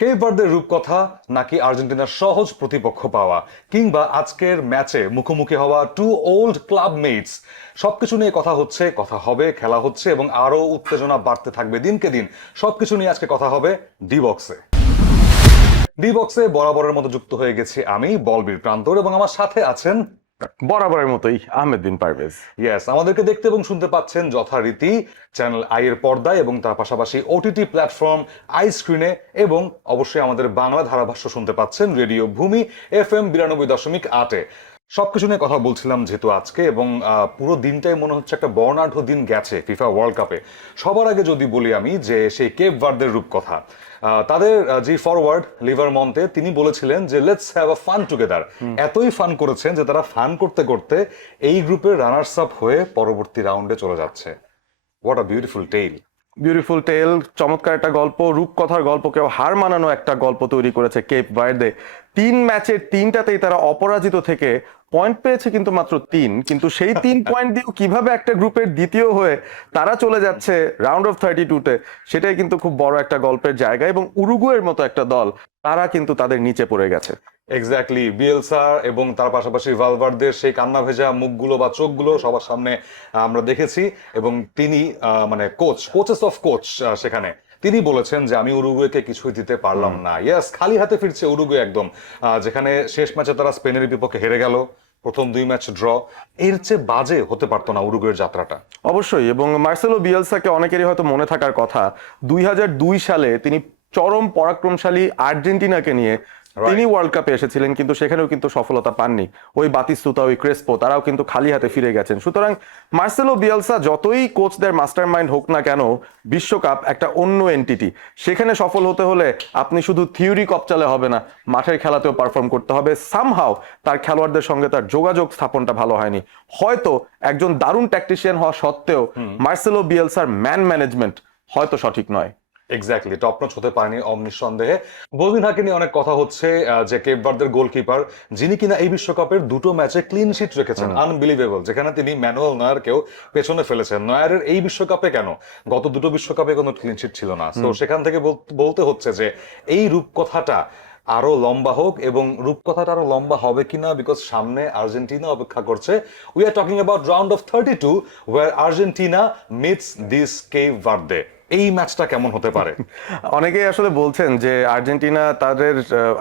Cape ভার্দের রূপকথা নাকি আর্জেন্টিনার সহজ প্রতিপক্ষ পাওয়া, কিংবা আজকের ম্যাচে মুখোমুখি হওয়া টু ওল্ড ক্লাব মেটস, সবকিছু নিয়ে কথা হচ্ছে, কথা হবে, খেলা হচ্ছে এবং আরো উত্তেজনা বাড়তে থাকবে দিনকে দিন। সবকিছু নিয়ে আজকে কথা হবে ডি বক্সে। ডি বক্সে বরাবরের মতো যুক্ত হয়ে গেছি আমি বলবীর প্রান্তর, এবং আমার সাথে আছেন বরাবরের মতোই আহমেদ বিন পারভেজ। ইয়েস, আমাদেরকে দেখতে এবং শুনতে পাচ্ছেন যথারীতি চ্যানেল আই এর পর্দায় এবং তার পাশাপাশি ওটিটি প্ল্যাটফর্ম আই স্ক্রিনে, এবং অবশ্যই আমাদের বাংলা ধারাভাষ্য শুনতে পাচ্ছেন রেডিও ভূমি FM 92.8-এ। সবকিছু নিয়ে কথা বলছিলাম যেহেতু আজকে, এবং পুরো দিনটাই মনে হচ্ছে একটা বর্ণাঢ্য দিন গেছে ফিফা ওয়ার্ল্ড কাপে। সবার আগে যদি বলি আমি যে সেই কেপ ভার্দের রূপকথা, তাদের যে ফরওয়ার্ড লিভার মন্তে তিনি বলেছিলেন যে let's have a fun together. এতই ফান করেছেন যে তারা ফান করতে করতে এই গ্রুপের রানার্স আপ হয়ে পরবর্তী রাউন্ডে চলে যাচ্ছে। What a beautiful tale. Beautiful tale, চমৎকার একটা গল্প, রূপকথার গল্পকেও হার মানানো একটা গল্প তৈরি করেছে কেপ ভার্দে। 3 ম্যাচের 3টাতেই তারা অপরাজিত থেকে পয়েন্ট পেয়েছে কিন্তু মাত্র 3, কিন্তু সেই 3 পয়েন্ট দিয়েও কিভাবে একটা গ্রুপের দ্বিতীয় হয়ে তারা চলে যাচ্ছে রাউন্ড অফ 32-তে, সেটাই কিন্তু খুব বড় একটা গল্পের জায়গা। এবং উরুগুয়ের মতো একটা দল, তারা কিন্তু তাদের নিচে পড়ে গেছে। এক্স্যাক্টলি, বিয়েলসা এবং তার পাশাপাশি ভালভার্দের সেই কান্না ভেজা মুখগুলো বা চোখগুলো সবার সামনে আমরা দেখেছি। এবং তিনি মানে কোচেস অফ কোচ সেখানে তিনি বলেছেন যে আমি উরুগুয়েকে কিছুই দিতে পারলাম না। ইয়েস, খালি হাতে ফিরছে উরুগুয়ে একদম, যেখানে শেষ ম্যাচে তারা স্পেনের বিপক্ষে হেরে গেল, প্রথম 2 ম্যাচ ড্র। এর চেয়ে বাজে হতে পারতো না উরুগুয়ের যাত্রাটা। অবশ্যই, এবং মার্সেলো বিয়েলসাকে অনেকেরই হয়তো মনে থাকার কথা, 2002 সালে তিনি চরম পরাক্রমশালী আর্জেন্টিনাকে নিয়ে তিনি ওয়ার্ল্ড কাপে এসেছিলেন, কিন্তু সেখানেও কিন্তু সফলতা পাননি। ওই বাতিস্তুতা, ওই ক্রেসপো, তারাও কিন্তু খালি হাতে ফিরে গেছেন। সুতরাং মার্সেলো বিয়েলসা যতই কোচদের মাস্টার মাইন্ড হোক না কেন, বিশ্বকাপ একটা অন্য এন্টিটি। সেখানে সফল হতে হলে আপনি শুধু থিওরি কপচালে হবে না, মাঠের খেলাতেও পারফর্ম করতে হবে। সামহাও তার খেলোয়াড়দের সঙ্গে তার যোগাযোগ স্থাপনটা ভালো হয়নি। হয়তো একজন দারুণ ট্যাকটিশিয়ান হওয়া সত্ত্বেও মার্সেলো বিয়েলসার ম্যান ম্যানেজমেন্ট হয়তো সঠিক নয়। এক্স্যাক্টলি, টপ নচ হতে পারেনি নিঃসন্দেহে। বলবিনহাকে নিয়ে অনেক কথা হচ্ছে, যে কেপ ভার্দের গোলকিপার যিনি কিনা এই বিশ্বকাপের 2টো ম্যাচে ক্লিন শিট রেখেছেন, আনবিলিভেবল, যেখানে তিনি ম্যানুয়েল নয়ারকেও পেছনে ফেলেছেন। নয়ারের এই বিশ্বকাপে কেন, গত 2টো বিশ্বকাপে কোনো ক্লিন শিট ছিল না। তো সেখান থেকে বলতে হচ্ছে যে এই রূপকথাটা আরো লম্বা হোক, এবং রূপকথাটা আরো লম্বা হবে কিনা, বিকজ সামনে আর্জেন্টিনা অপেক্ষা করছে। We are talking about round of 32, where Argentina meets this Cape Verde. এই ম্যাচটা কেমন হতে পারে? অনেকেই আসলে বলছেন যে আর্জেন্টিনা তাদের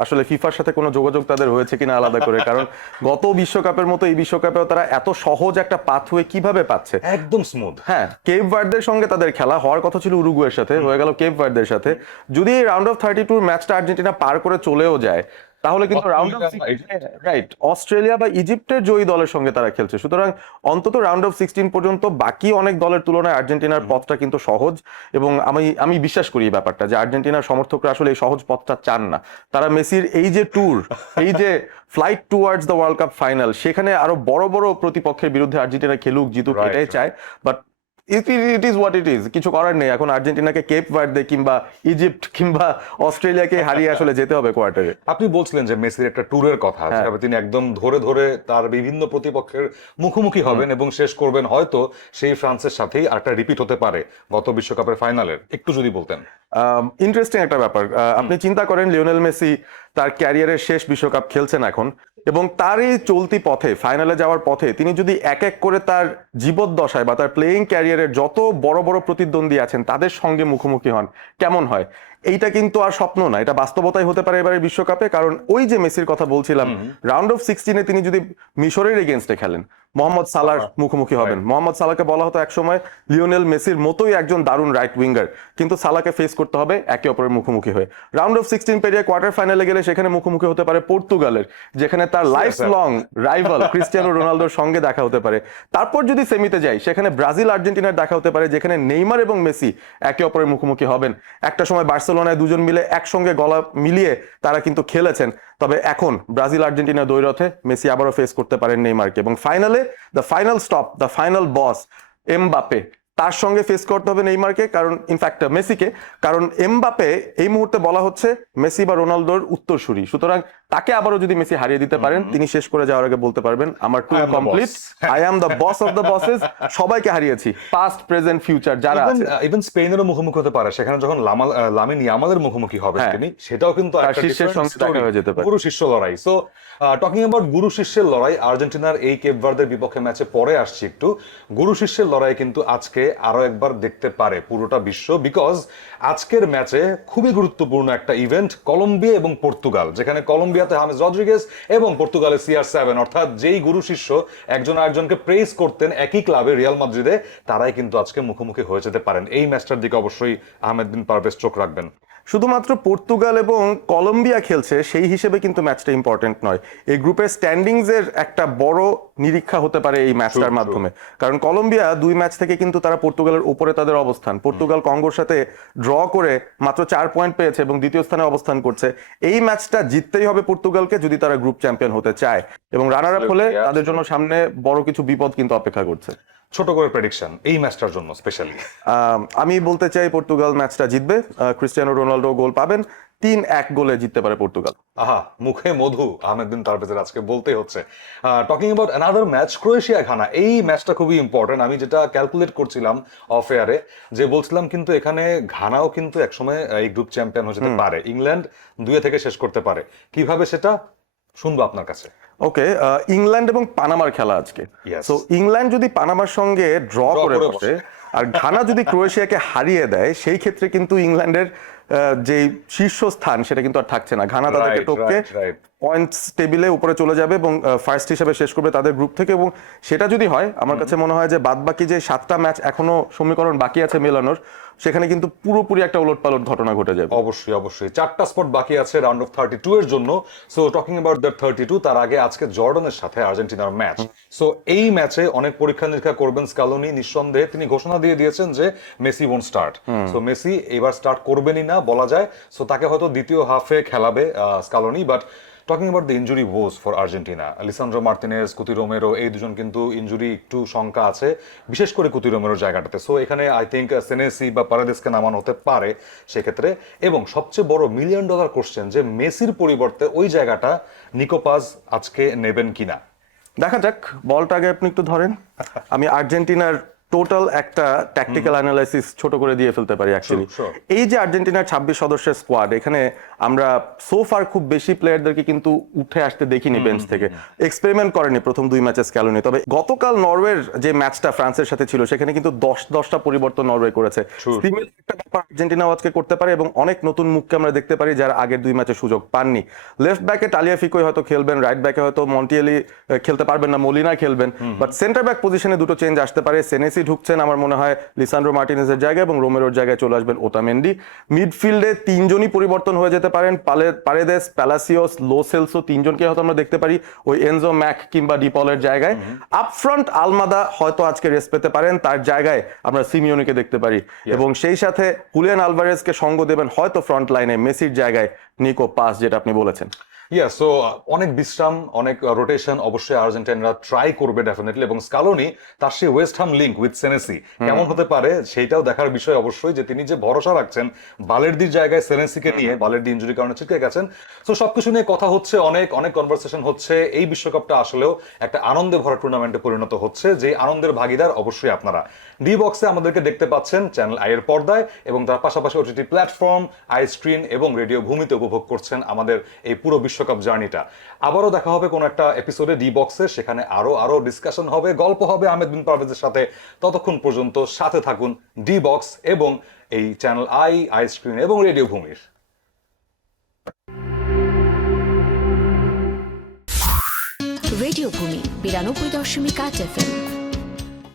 আসলে ফিফার সাথে কোনো যোগাযোগ তাদের হয়েছে কিনা আলাদা করে, কারণ গত বিশ্বকাপের মতো এই বিশ্বকাপেও তারা এত সহজ একটা পাথওয়ে কিভাবে পাচ্ছে। একদম স্মুথ। হ্যাঁ, কেপ ভার্দের সঙ্গে তাদের খেলা হওয়ার কথা ছিল উরুগুয়ের সাথে, হয়ে গেল কেপ ভার্দের সাথে। যদি এই রাউন্ড অফ 32 ম্যাচটা আর্জেন্টিনা পার করে চলেও যায়, তাহলে কিন্তু রাউন্ড অফ রাইট অস্ট্রেলিয়া বা ইজিপ্টের জয়ী দলের সঙ্গে তারা খেলছে। সুতরাং অন্তত রাউন্ড অফ 16 পর্যন্ত বাকি অনেক দলের তুলনায় আর্জেন্টিনার পথটা কিন্তু সহজ। এবং আমি বিশ্বাস করি এই ব্যাপারটা, যে আর্জেন্টিনার সমর্থকরা আসলে এই সহজ পথটা চান না। তারা মেসির এই যে ট্যুর, এই যে flight towards the world cup final, সেখানে আরো বড় বড় প্রতিপক্ষের বিরুদ্ধে আর্জেন্টিনা খেলুক, জিতুক, এটাই চায়। But it is what it is, কিছু করার নেই। এখন আর্জেন্টিনাকে কেপ ভার্দে কিংবা ইজিপ্ট কিংবা অস্ট্রেলিয়াকে হারিয়ে আসলে যেতে হবে কোয়ার্টারে। আপনি বলছিলেন যে মেসির একটা ট্যুরের কথা, যেভাবে তিনি একদম ধরে ধরে তার বিভিন্ন প্রতিপক্ষের মুখোমুখি হবেন এবং শেষ করবেন হয়তো সেই ফ্রান্সের সাথেই। একটা রিপিট হতে পারে গত বিশ্বকাপের ফাইনালের, একটু যদি বলতেন। ইন্টারেস্টিং একটা ব্যাপার। আপনি চিন্তা করেন, লিওনেল মেসি তার ক্যারিয়ারের শেষ বিশ্বকাপ খেলছেন এখন, এবং তার এই চলতি পথে, ফাইনালে যাওয়ার পথে, তিনি যদি এক এক করে তার জীবদ্দশায় বা তার প্লেয়িং ক্যারিয়ারের যত বড় বড় প্রতিদ্বন্দ্বী আছেন তাদের সঙ্গে মুখোমুখি হন, কেমন হয়? এইটা কিন্তু আর স্বপ্ন না, এটা বাস্তবতাই হতে পারে এবারে বিশ্বকাপে। কারণ ওই যে মেসির কথা বলছিলাম, রাউন্ড অফ 16-এ তিনি যদি মিশরের এগেনস্টে খেলেন, মোহাম্মদ সালাহর মুখোমুখি হবেন। মোহাম্মদ সালাহকে বলা হতো একসময় লিওনেল মেসির মতোই একজন দারুণ রাইট উইঙ্গার, কিন্তু সালাহকে ফেস করতে হবে একে অপরের মুখোমুখি হয়ে। রাউন্ড অফ 16 পেরিয়ে কোয়ার্টার ফাইনালে গেলে সেখানে মুখোমুখি হতে পারে পর্তুগালের, যেখানে তার লাইফ লং রাইভাল ক্রিস্টিয়ানো রোনালদোর সঙ্গে দেখা হতে পারে। তারপর যদি সেমিতে যাই, সেখানে ব্রাজিল আর্জেন্টিনার দেখা হতে পারে, যেখানে নেইমার এবং মেসি একে অপরের মুখোমুখি হবেন। একটা সময় বার্সেলোনায় দুজন মিলে একসঙ্গে গলা মিলিয়ে তারা কিন্তু খেলেছেন। তবে এখন ব্রাজিল আর্জেন্টিনা দ্বৈরথে মেসি আবারও ফেস করতে পারেন নেইমারকে, এবং ফাইনালে the final stop, the final boss Mbappe, তার সঙ্গে ফেস করতে হবে নেইমারকে, কারণ ইনফ্যাক্ট মেসিকে, কারণ এমবাপে এই মুহূর্তে বলা হচ্ছে মেসি বা রোনালদোর উত্তরসূরি। সুতরাং তাকে আবারও যদি মেসি হারিয়ে দিতে পারেন, তিনি শেষ করে যাওয়ার আগে বলতে পারবেন আমার tour complete, I am the boss of the buses, সবাইকে হারিয়েছি, পাস্ট প্রেজেন্ট ফিউচার যারা আছে। ইভেন স্পেনেরও মুখোমুখি হতে পারে, সেখানে যখন লামিন ইয়ামালের মুখোমুখি হবে তিনি, সেটাও কিন্তু একটা শিষ্যের সঙ্গে দেখা হয়ে যেতে পারে, গুরু শিষ্য লড়াই। সো টকিং অ্যাবাউট গুরু শিষ্যের লড়াই, আর্জেন্টিনার এই কেপ ভার্দের বিপক্ষে ম্যাচে পরে আসছি একটু। গুরু শিষ্যের লড়াই কিন্তু আজকে আরো একবার দেখতে পারে পুরোটা বিশ্ব, বিকজ আজকের ম্যাচে খুবই গুরুত্বপূর্ণ একটা ইভেন্ট, কলম্বিয়া এবং পর্তুগাল, যেখানে কলম্বিয়াতে হামেস রদ্রিগেজ এবং পর্তুগালে CR7, অর্থাৎ যেই গুরু শিষ্য একজন আরেকজনকে প্রেজ করতেন একই ক্লাবে রিয়াল মাদ্রিদে, তারাই কিন্তু আজকে মুখোমুখি হয়ে যেতে পারেন। এই ম্যাচটার দিকে অবশ্যই আহমেদ বিন পারভেজ চোখ রাখবেন। শুধুমাত্র পর্তুগাল এবং কলম্বিয়া খেলছে সেই হিসেবে কিন্তু ম্যাচটা ইম্পর্টেন্ট নয়, এই গ্রুপের স্ট্যান্ডিংস এর একটা বড় নিরীক্ষা হতে পারে এই ম্যাচটার মাধ্যমে। কারণ কলম্বিয়া 2 ম্যাচ থেকে কিন্তু তারা পর্তুগালের উপরে তাদের অবস্থান, পর্তুগাল কঙ্গোর সাথে ড্র করে মাত্র 4 পয়েন্ট পেয়েছে এবং দ্বিতীয় স্থানে অবস্থান করছে। এই ম্যাচটা জিততেই হবে পর্তুগালকে যদি তারা গ্রুপ চ্যাম্পিয়ন হতে চায়, এবং রানার আপ হলে তাদের জন্য সামনে বড় কিছু বিপদ কিন্তু অপেক্ষা করছে। ছোট করে প্রেডিকশন এই ম্যাচটার জন্য স্পেশালি আমি বলতে চাই পর্তুগাল ম্যাচটা জিতবে, ক্রিস্টিয়ানো রোনাল্ডো গোল পাবেন, 3-1 গোলে জিততে পারে পর্তুগাল। আহা, মুখে মধু আহমেদ বিন পারভেজের আজকে বলতেই হচ্ছে। Talking about another match, Croatia Ghana, এই ম্যাচটা খুবই ইম্পর্টেন্ট। আমি যেটা ক্যালকুলেট করছিলাম অফ এয়ারে, যে বলছিলাম কিন্তু এখানে ঘানাও কিন্তু একসময় এই গ্রুপ চ্যাম্পিয়ন হয়ে যেতে পারে, ইংল্যান্ড 2 থেকে শেষ করতে পারে। কিভাবে সেটা শুনবো আপনার কাছে। ওকে, ইংল্যান্ড এবং পানামার খেলা আজকে। সো ইংল্যান্ড যদি পানামার সঙ্গে ড্র করে বসে আর ঘানা যদি ক্রোয়েশিয়াকে হারিয়ে দেয়, সেই ক্ষেত্রে কিন্তু ইংল্যান্ডের যে শীর্ষস্থান সেটা কিন্তু আর থাকছে না। ঘানা তাদেরকে টপকে পয়েন্টস টেবিলে উপরে চলে যাবে এবং ফার্স্ট হিসেবে শেষ করবে তাদের গ্রুপ থেকে। এবং সেটা যদি হয়, আমার কাছে মনে হয় যে বাদবাকি যে 7টা ম্যাচ এখনো সমীকরণ বাকি আছে মেলানোর, সেখানে কিন্তু পুরোপুরি একটা ওলটপালট ঘটনা ঘটে যাবে। অবশ্যই অবশ্যই 4টা স্পট বাকি আছে রাউন্ড অফ 32 এর জন্য। সো টকিং অ্যাবাউট দ্যাট 32, তার আগে আজকে জর্ডানের সাথে আর্জেন্টিনার ম্যাচ। সো এই ম্যাচে অনেক পরীক্ষা নিরীক্ষা করবেন স্কালোনি, নিঃসন্দেহে তিনি ঘোষণা দিয়ে দিয়েছেন যে Messi won't start. So Messi এবার স্টার্ট করবেনই না বলা যায়। সো তাকে হয়তো দ্বিতীয় হাফে খেলাবে Scaloni. But talking about the injury woes for Argentina, Lisandro Martinez, Cuti Romero, এই দুজন কিন্তু ইনজুরি একটু শঙ্কা আছে, বিশেষ করে কুতি রোমেরোর জায়গাটাতে। সো এখানে আই থিঙ্ক সেনেসি বা পারাদেসকে নামানো হতে পারে সেক্ষেত্রে। এবং সবচেয়ে বড় $1 মিলিয়ন কোশ্চেন, যে মেসির পরিবর্তে ওই জায়গাটা নিকো পাজ আজকে নেবেন কিনা। দেখা যাক, বলটা আগে আপনি একটু ধরেন। আমি আর্জেন্টিনার টোটাল একটা ট্যাকটিক্যাল অ্যানালাইসিস ছোট করে দিয়ে ফেলতে পারি অ্যাকচুয়ালি। এই যে আর্জেন্টিনার 26 সদস্যের স্কোয়াড, এখানে আমরা সোফার খুব বেশি প্লেয়ারদেরকে কিন্তু উঠে আসতে দেখিনি বেঞ্চ থেকে, এক্সপেরিমেন্ট করেনি প্রথম 2 ম্যাচে স্ক্যালোনি। তবে গতকাল নরওয়ের যে ম্যাচটা ফ্রান্সের সাথে ছিল, সেখানে কিন্তু 10টা পরিবর্তন নরওয়ে করেছে। একটা ব্যাপার আর্জেন্টিনাও আজকে করতে পারে এবং অনেক নতুন মুখকে আমরা দেখতে পারি যারা আগের 2 ম্যাচে সুযোগ পাননি। লেফট ব্যাকে টালিয়াফিকোই হয়তো খেলবেন, রাইট ব্যাকে হয়তো মন্টিয়েলি খেলতে পারবেন না, মলিনা খেলবেন। বাট সেন্টার ব্যাক পজিশনে 2টো চেঞ্জ আসতে পারে। সেনেসি ঢুকছেন আমার মনে হয় লিসান্ড্রো মার্টিনেজের জায়গায়, এবং রোমেরোর জায়গায় চলে আসবেন ওতামেন্ডি। মিডফিল্ডে 3 জনই পরিবর্তন হয়ে যেতে পারেন, পারেদেস, প্যালাসিওস, লো সেলসো, 3 জনকে হয়তো আমরা দেখতে পারি ওই এনজো ম্যাক কিংবা ডিপলের জায়গায়। আপফ্রন্ট আলমাদা হয়তো আজকে রেস্ট পেতে পারেন, তার জায়গায় আমরা সিমিওনিকে দেখতে পারি। এবং সেই সাথে হুলিয়ান আলভারেজকে সঙ্গ দেবেন হয়তো ফ্রন্ট লাইনে মেসির জায়গায় নিকো পাস, যেটা আপনি বলেছেন। সো অনেক বিশ্রাম, অনেক রোটেশন অবশ্যই আর্জেন্টিনারা ট্রাই করবে ডেফিনেটলি। এবং স্কালোনি তার সেই ওয়েস্ট হাম লিঙ্ক উইথ সেনেসি কেমন হতে পারে সেইটাও দেখার বিষয় অবশ্যই, যে তিনি যে ভরসা রাখছেন বালেরদির জায়গায় সেনেসিকে নিয়ে, বালেরদি ইনজুরি কারণে ছিটকে গেছেন। সো সবকিছু নিয়ে কথা হচ্ছে, অনেক অনেক কনভারসেশন হচ্ছে। এই বিশ্বকাপটা আসলেও একটা আনন্দে ভরা টুর্নামেন্টে পরিণত হচ্ছে, যে আনন্দের ভাগিদার অবশ্যই আপনারা। ডি বক্সে আমাদেরকে দেখতে পাচ্ছেন চ্যানেল আই এর পর্দায়, এবং তার পাশাপাশি ওটিটি প্ল্যাটফর্ম আই স্ক্রিন এবং রেডিও ভূমিতে উপভোগ করছেন আমাদের এই পুরো বিশ্বকাপ জার্নিটা। আবারও দেখা হবে কোন একটা এপিসোডে ডি বক্সে, সেখানে আরো ডিসকাশন হবে, গল্প হবে আহমেদ বিন পারভেজের সাথে। ততক্ষণ পর্যন্ত সাথে থাকুন ডি বক্স এবং এই চ্যানেল আই স্ক্রিন এবং রেডিও ভূমির। রেডিও ভূমি 92.8 FM।